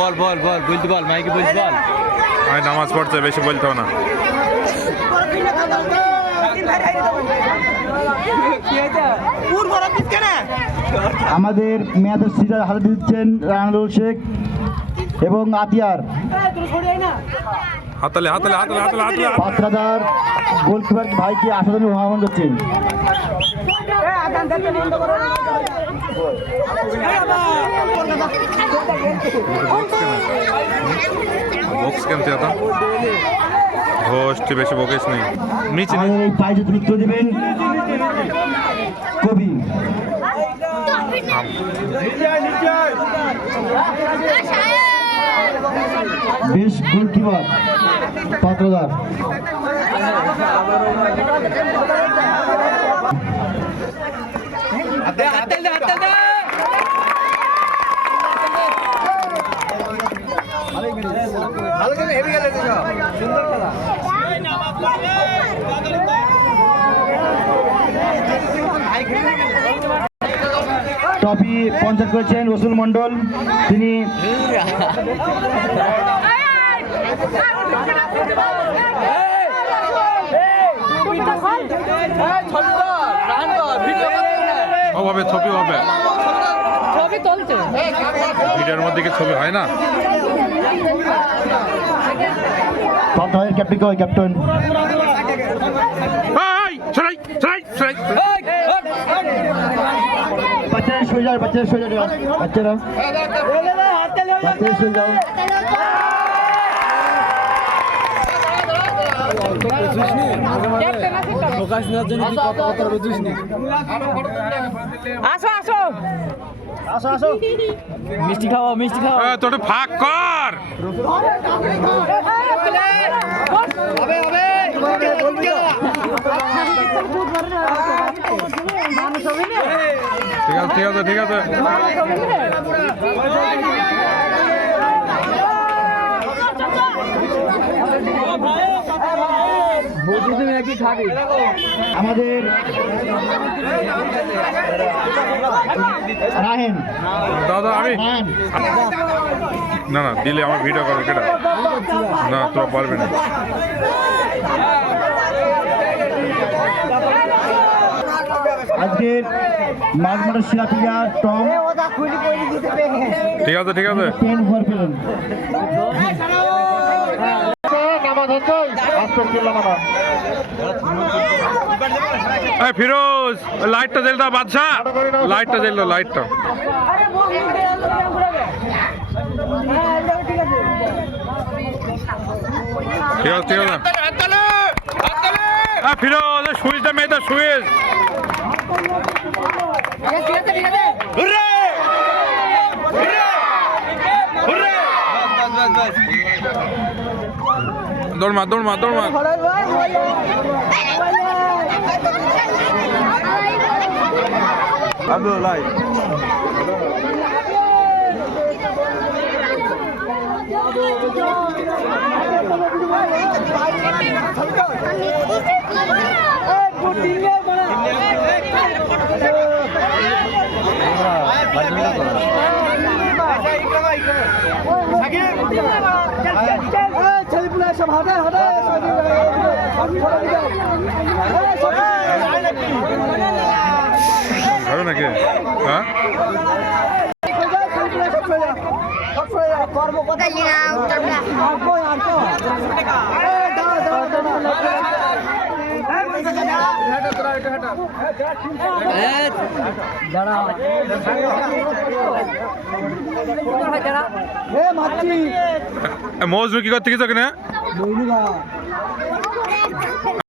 বল বল বল বলতে বল মাইকে বলতে বল। আমি নামাজ পড়তে বেশি বলতে না। আমাদের মেয়াদের সিজার হাতে দিচ্ছেন রানারুল শেখ এবং আতিয়ার। হাতালে হাতালে হাতালে হাতালে হাতালে পাত্রাদার গোলকিপার ভাইকে আসাদুল আহ্বান করছেন। বক্স কেমতে आता ঘোষটি বেশি বকেস নেই নিচে আমাদের এই প্রাইজ উত্তর দেবেন কবি। বেশ গোলকিপার পাত্রদার। ট্রফি পঞ্চায়েত করেছেন রসুল মন্ডল, তিনি হবে ছবি হবে ভিডিওর মধ্যে কি ছবি হয় না? ক্যাপ্টেন কই ক্যাপ্টেন বাচ্চারা শুয়ে যাও, বাচ্চারা শুয়ে যাও, বাচ্চারা শুয়ে যাও। মিষ্টি খাওয়া মিষ্টি খাওয়া তোর ফাঁক কর। ঠিক আছে ঠিক আছে ঠিক আছে। আমাদের রাহেন দাদা আমি না না দিলে আমার ভিডিও করো কেটা না তোরা পারবে না। আজকের মাঝমাঠের সেরা প্লেয়ার টম। ঠিক আছে ঠিক আছে পেন ভর পেলেন ফিরোজ লাইটটা জ্বল দাও বাদশা, লাইটটা জ্বল দাও লাইটটা। ঠিক আছে ঠিক আছে ফিরোজ সুইচটা মেয়েটা সুইচ দৌড় মার দৌড় মার দৌড় মার। আব্দুল্লাহ হবে নাকি? হ্যাঁ মৌজ কি করতে গেছো কিনা?